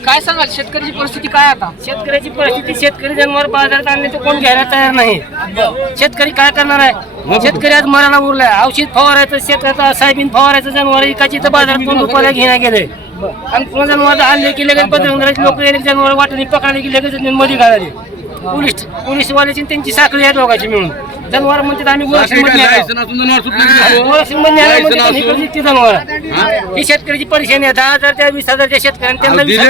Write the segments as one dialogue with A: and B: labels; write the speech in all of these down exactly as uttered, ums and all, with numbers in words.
A: काय सांगाल शेतकऱ्याची परिस्थिती काय आता?
B: शेतकऱ्याची परिस्थिती, शेतकरी जनावर बाजारात आणले तर कोण घ्यायला तयार नाही. शेतकरी काय करणार आहे? शेतकरी आज मराला उरलाय. औषध फवारायचं, शेताचा साहेबीन फवारायचं, जनावर एकाची तर बाजारात दोन रुपयाला घेण्या गेले. आणि पुन्हा जनावर आणले की लगेच बजरंगदलाचे लोक गेले, जनावर वाटणी पकडले की लगेच मध्ये घालाले. पोलीस पोलीसवाल्याची त्यांची साखळी आहे दोघांची मिळून. जनावर म्हणतात आम्ही जनावर. ही शेतकऱ्याची परेशानी आहे. दहा हजार त्या वीस हजारच्या शेतकऱ्यांना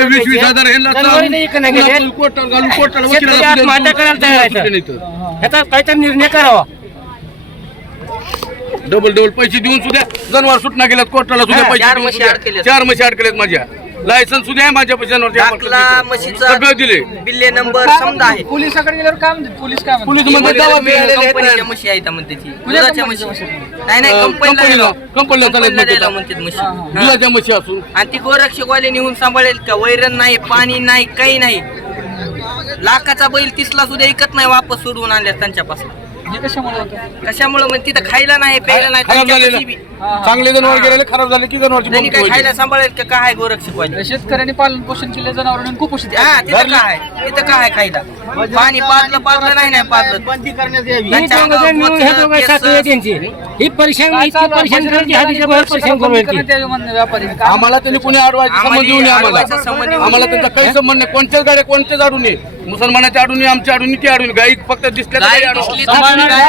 B: शेतकरी आत्महत्या करायला तयार आहे. ह्याचा काहीतरी निर्णय करावा.
C: डबल डबल पैसे देऊन सुद्धा जनावर सुटना गेल्यात कोर्टाला सुद्धा पैसे देऊन सुद्धा चार म्हशी अडकलेत माझ्या. लायसन्स सुद्धा माझ्या सगळं दिले.
D: बिल्ले नंबर समजा आहे.
A: पोलिसाकडे गेल्यावर काय म्हणतात? पोलीस काय म्हणतात?
C: पोलीस म्हणतात
D: कंपनीच्या म्हशी आहेत म्हणते ती. दुधाच्या म्हशी नाही नाही
C: कंपनीला कंपनीला
D: कंपनीला म्हणतात म्हशी.
C: दुधाच्या म्हशी असून
D: आणि ती गोरक्षकवाले नेऊन सांभाळेल का? वैरण नाही, पाणी नाही, काही नाही. लाखाचा बैल तीसला सुद्धा ऐकत नाही, वापस सोडवून आणल्या त्यांच्यापासून.
A: कशामुळे होतं?
D: कशामुळे म्हणजे तिथं खायला नाही, प्यायला नाही.
C: खराब झालेलं चांगले जनावर गेलेले खराब झाले की
D: त्यांनी काय
C: जनावरची
D: खायला सांभाळेल का? काय गोरक्षकवाले
A: शेतकऱ्यांनी पालन पोषण केले जनावरांनी कुपोषित.
D: हा तिथं काय तिथं काय खायला? पाणी पाजलं पाजलं नाही नाही पाजलं.
B: ही दोघं मिळून ह्या दोघं साखळी आहे त्यांची. ही परेशान इतकी परेशान करायची हद्दीच्या बाहेर परेशान करून येते.
A: व्यापारी
C: आम्हाला त्यांनी कोणी अडवायचं संबंध येऊ नये. आम्हाला
D: अडवायचा संबंध येऊ
C: आम्हाला त्यांचा काही संबंध नाही. कोणत्याच गाड्या कोणत्याच अडून नये. मुसलमानाच्या अडून आमच्या अडून ती अडून गाई फक्त दिसल्या
D: गाई
C: तर
D: दिसली
C: अडून.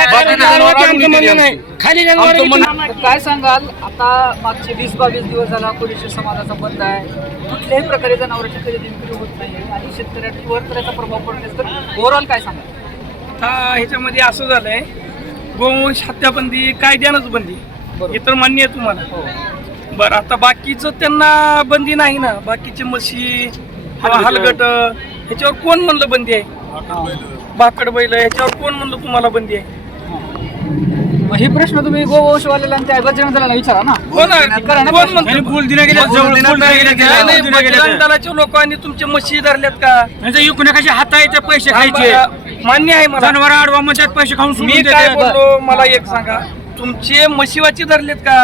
B: खाली जनावर
A: काय सांगाल? आता मागचे वीस बावीस दिवस झाला कुरेशी समाजाचा बंद आहे. कुठल्याही प्रकारे जनावरांची खरेदी विक्री होत नाही आणि शेतकऱ्यांवर त्याचा प्रभाव पडण्यास तर ओव्हरऑल काय सांगाल?
E: हा ह्याच्यामध्ये असं झालंय, गोवंश हत्याबंदी कायद्यानंच बंदी हे तर मान्य आहे तुम्हाला. बरं आता बाकीचं त्यांना बंदी नाही ना. बाकीचे म्हशी किंवा हलगट ह्याच्यावर कोण म्हणलं बंदी आहे? भाकड बैल ह्याच्यावर कोण म्हणलं तुम्हाला बंदी आहे?
A: मग हे प्रश्न तुम्ही गोवंशवाल्याला आणि त्या बजरंग दलाला विचारा ना.
E: कोण कोण म्हणतो? बजरंग दलाच्या लोकांनी तुमच्या म्हशी धरल्यात का?
B: हात आहे पैसे खायचे.
E: मान्य आहे मला.
B: जनावर आडवा म्हणतात पैसे खाऊन
E: मी काय बोललो मला एक सांगा, तुमचे म्हशीवाची धरलेत का?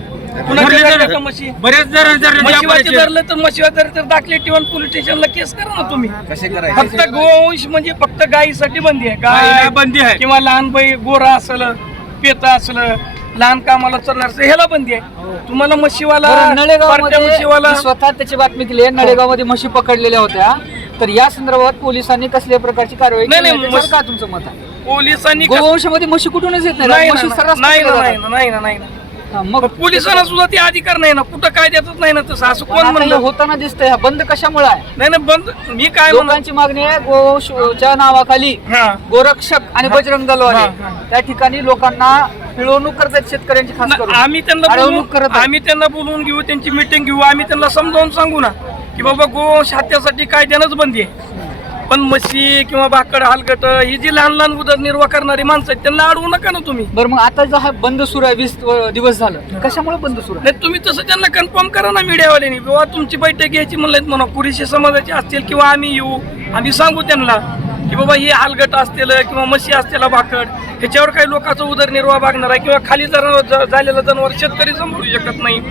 E: म्हशी
B: बरेच
E: म्हशीवाची धरलं तर म्हशीवाची धरलं तर दाखले ठेवून पोलीस स्टेशनला केस करा ना तुम्ही. फक्त गोवंश म्हणजे फक्त गायीसाठी बंदी आहे. गाय
B: बंदी आहे
E: किंवा लहान बाई गोरा असलं, पेता असलं, लहान कामाला चालणार ह्याला बंदी आहे. तुम्हाला म्हशीवाला
A: नळेगावमध्ये
E: म्हशीवाला
A: मी स्वतः त्याची बातमी केली आहे. नळेगावमध्ये म्हशी पकडलेल्या होत्या. तर या संदर्भात पोलिसांनी कसल्या प्रकारची कारवाई
E: नाही,
A: केली
E: नाही,
A: त्याच्यावर
E: म्हशी-
A: का तुमचं मत आहे?
E: पोलिसांनी कस-
A: गोवंशामध्ये म्हशी कुठूनच येत
E: नाही
A: नाही.
E: ना,
A: म्हशी सर्रास
E: नाही ना,
A: पकडल्या
E: नाही
A: जातात.
E: ना, नाही ना, नाही ना.
A: हा, मग
E: पोलिसांना सुद्धा ते अधिकार नाही ना. कुठं कायद्यातच नाही ना तसं. असं कोण
A: आता हे
E: म्हणलं?
A: होताना दिसतंय. हा बंद कशामुळे आहे?
E: नाही ना बंद. मी काय म्हणतो,
A: लोकांची मागणी आहे गोवंशच्या नावाखाली
E: हा
A: गोरक्षक आणि बजरंग दलवाले
E: हा, हा.
A: त्या ठिकाणी लोकांना पिळवणूक करतात शेतकऱ्यांची खास करून.
E: आम्ही त्यांना
A: अडवणूक
E: बोलवून
A: करत आहे.
E: आम्ही त्यांना बोलवून घेऊ, त्यांची मिटिंग घेऊ. आम्ही त्यांना समजावून सांगू ना की बाबा गोवंश हत्यासाठी कायद्यानंच बंदी आहे. पण म्हशी किंवा भाकड हलगट ही जी लहान लहान उदरनिर्वाह करणारी माणसं आहेत त्यांना अडवू नका ना तुम्ही.
A: बरं मग आता जो हा बंद सुरू आहे वीस दिवस झालं, कशामुळे बंद सुरू आहे?
E: नाही तुम्ही तसं त्यांना कन्फर्म करा ना मीडियावाल्यांनी. बाबा तुमची बैठक घ्यायची म्हणलं म्हणा, कुरेशी समाजाची असतील किंवा आम्ही येऊ, आम्ही सांगू त्यांना की बाबा ही हलगट असतील किंवा म्हशी असलेला भाकड ह्याच्यावर काही लोकांचा उदरनिर्वाह भागणार आहे किंवा खाली जनावर झालेलं जनावर शेतकरी सांभाळू शकत नाही.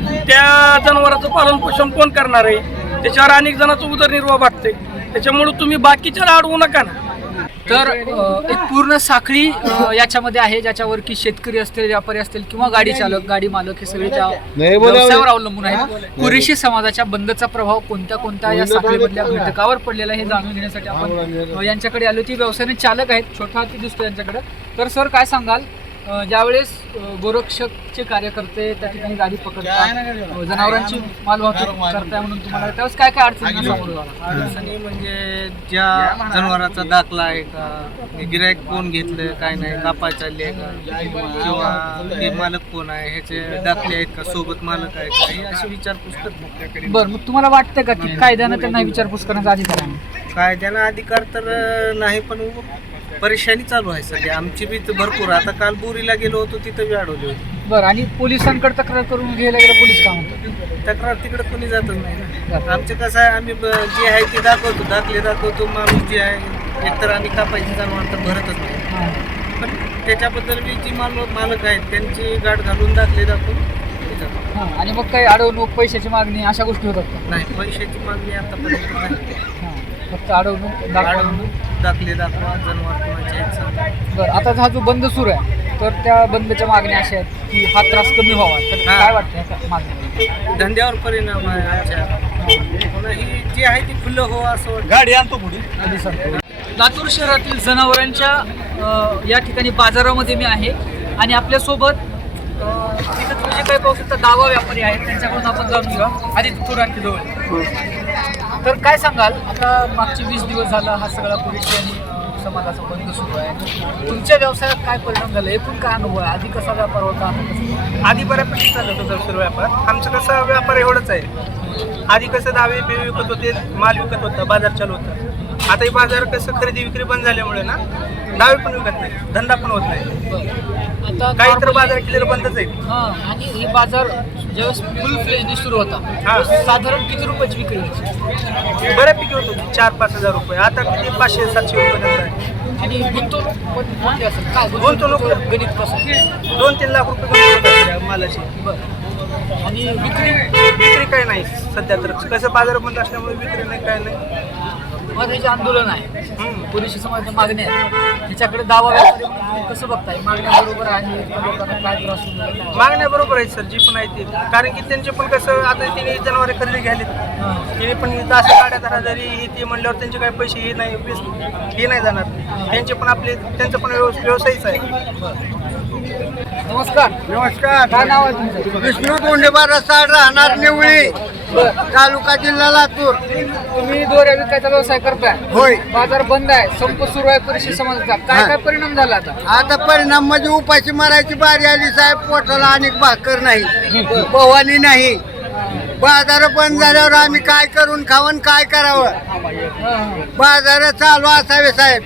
E: त्या जनावराचं पालन पोषण कोण करणार आहे? त्याच्यावर अनेक जणांचा उदरनिर्वाह भागते. त्याच्यामुळे तुम्ही बाकीच्याला अडवू नका ना.
A: तर अ, एक पूर्ण साखळी अ, याच्यामध्ये आहे, ज्याच्यावर की शेतकरी असतील, व्यापारी असतील किंवा गाडी चालक, गाडी मालक हे सगळे त्या व्यवसायावर अवलंबून आहेत. कुरेशी समाजाच्या बंदचा प्रभाव कोणत्या कोणत्या या साखळीमधल्या घटकावर पडलेला आहे हे जाणून घेण्यासाठी आपण अ, यांच्याकडे आलो. ती व्यवसायाने चालक आहेत, छोटा हाती दिसतो यांच्याकडे. तर सर काय सांगाल, अ, ज्यावेळेस अ, गोरक्षकचे कार्यकर्ते त्या ठिकाणी गाडी पकडतात, अ, जनावरांची मालवाहतूक करताय म्हणून तुम्हाला त्यावेळेस काय काय अडचणींना सामोरं जावं?
F: अडचणी म्हणजे ज्या जनावराचा दाखला आहे का, गिरायक कोण घेतलं काय नाही, कापाय चालली आहे का, किंवा ते मालक कोण आहे, ह्याचे दाखले आहेत का, सोबत मालक आहे का, हे अशी विचारपूस करतात.
A: बरं, मग तुम्हाला वाटतं का की कायद्यानं त्यांना विचारपूस करण्याचा अधिकार आहे?
F: कायद्यानं अधिकार तर नाही, पण परेशानी चालू आहे सध्या आमची बी भरपूर. आता काल बोरीला गेलो होतो, तिथं बी अडवली होती.
A: बरं, आणि पोलिसांकडे तक्रार करून घ्यायला गेलं, पोलीस काय म्हणतात?
F: तक्रार तिकडे कोणी जातच नाही ना. आमचं कसं आहे, आम्ही ब- जे आहे ते दाखवतो, दाखले दाखवतो. माणूस जे आहे एकतर आम्ही कापायची जनावर तर भरतच नाही, पण त्याच्याबद्दल बी जी माल मालक आहेत त्यांची गाठ घालून दाखले दाखवून
A: हां, आणि मग काही अडवणूक पैशाची मागणी अशा गोष्टी होतात का?
F: नाही, पैशाची मागणी आतापर्यंत नाही.
A: हां, फक्त अडवणूक दाखवणूक.
F: अडवणूक, दाखले दाखवा, जनावर कोणाचे आहेत समजा.
A: बरं, आता हा जो बंद सुरू आहे तर त्या बंदच्या मागण्या अशा आहेत की हा त्रास कमी व्हावा, तर
F: हां.
A: काय वाटतं ह्या मागण्या?
F: धंद्यावर परिणाम आहे आमच्या. पुन्हा ही जी आहे ती खुलं हो असं वाटतं.
C: गाडी आणतो पुढे.
A: कधी सांगतो? लातूर शहरातील जनावरांच्या अ, या ठिकाणी बाजारामध्ये मी आहे आणि आपल्यासोबत अ, इथं तुम्ही जे काही पाहू शकता दावा व्यापारी आहेत त्यांच्याकडून आपण जाणून घेऊया. आधी थोडं आणखी जवळ. तर काय सांगाल, आता मागचे वीस दिवस झाला हा सगळा कुरेशी आणि अ, समाजाचा बंद सुरू आहे, तुमच्या व्यवसायात काय परिणाम झाला, एकूण काय अनुभव आहे, आधी कसा व्यापार होता आता कसा?
F: आधी बऱ्यापैकी चालत होता सुरू व्यापार. आमचं कसं व्यापार एवढंच आहे. आधी कसं दावे बे विकत होते, माल विकत होता, बाजार चालू होता. आता हे बाजार कसं खरेदी विक्री बंद झाल्यामुळे ना दावे पण विकत नाही, धंदा पण होत नाही.
A: आता
F: काही तर
A: normally-
F: बाजार क्लिअर बंदच आहे.
A: हां, आणि हे बाजार ज्यावेळेस फुल फ्लेजने सुरू होता
F: हां.
A: त्यावेळेस साधारण किती रुपयाची विक्री व्हायची?
F: बऱ्यापैकी होत होती चार पाच हजार रुपये. आता किती पाचशे सातशे रुपये धंदा आहे.
A: आणि गुंतवणूक पण मोठी असेल काय
F: गुंतवणूक-
A: गणित कसं?
F: दोन तीन लाख रुपये गुंतवणूक आहे त्या मालाची.
A: बरं. आणि विक्री
F: विक्री काय नाही सध्या तर. कसं बाजार बंद असल्यामुळे विक्री नाही काय नाही.
A: मग हे जे आंदोलन आहे
F: हम्म.
A: पोलिस समाजाच्या मागण्या आहेत त्याच्याकडे दावा व्यापारी म्हणून तुम्ही कसं बघताय? मागण्या बरोबर आहे का लोकांना काय त्रास होऊ लागला?
F: मागण्या बरोबर आहेत सर, जी पण आहे ती. कारण की त्यांचे पण कसं आता तिने जनावरे खरेदी घ्यायली,
A: हां.
F: तिने पण इथं असं गाड्या धरा जरी ही ती म्हणल्यावर त्यांचे काही पैसे हे नाही वीस हे नाही जाणार. त्यांचे पण आपले त्यांचं पण व्यवस- व्यवसायच आहे.
A: नमस्कार.
F: नमस्कार.
A: काय नाव आहे तुमचं?
F: विष्णू गोंडेबा रसाळ, राहणार निवळी,
A: बरं.
F: तालुका जिल्हा लातूर.
A: तुम्ही दोऱ्या विकायचा व्यवसाय करताय,
F: होय.
A: बाजार बंद आहे, संप सुरू आहे परिषद समाजाचा, काय
F: हां.
A: काय परिणाम झाला आता?
F: आता परिणाम म्हणजे उपाशी मारायची बारी आली साहेब. पोटाला अनेक भाकर नाही, पवानी नाही. बाजार बंद झाल्यावर आम्ही काय करून खावं, काय करावं.
A: हां.
F: बाजार चालू असावे साहेब,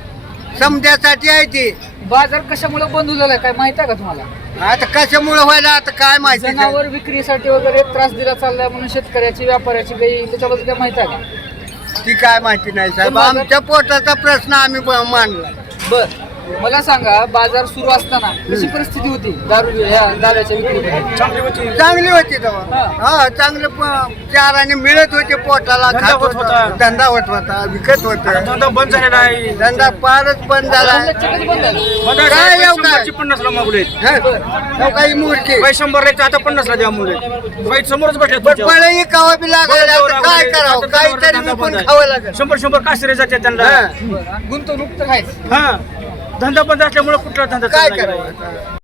F: समजासाठी आहे ती.
A: बाजार कशामुळे बंद झालाय काय माहित आहे का तुम्हाला?
F: आता कशामुळे व्हायला आता काय माहिती साहेब.
A: जनावर विक्रीसाठी वगैरे त्रास दिला चाललाय म्हणून शेतकऱ्याची व्यापाऱ्याची काही त्याच्याबद्दल काय माहित आहे का?
F: ती काय माहिती नाही साहेब.
A: पण बाजार-
F: आमच्या पोटाचा प्रश्न आम्ही ब- मांडला.
A: बर, मला सांगा बाजार सुरू असताना कशी परिस्थिती होती दारू ह्या दारूच्या विक्रीमध्ये?
F: चांगली होती तेव्हा. हा चांगलं प- चाराने मिळत होते पोटाला, खात होता, धंदा होत होता, विकत होत. धंदा बंद झालेला आहे. धंदा फारच बंद झाला.
A: धंदा कधी बंद झाला?
F: काय येऊ काय
C: पन्नासला मागले
F: हं? काही मूर्ती
C: शंभर आता पन्नासला द्या मुले समोरच बसले
F: पळे खावं बी लागेल. आता काय करावं, काहीतरी विकून खावं लागेल.
C: शंभर शंभर कासरे जाते त्यांना
F: हं.
A: बरं, आणि गुंतवणूक तर आहेच.
C: हा धंदा बंद असल्यामुळे कुठला धंदा
F: काय
C: चालला नाही.
F: करावं.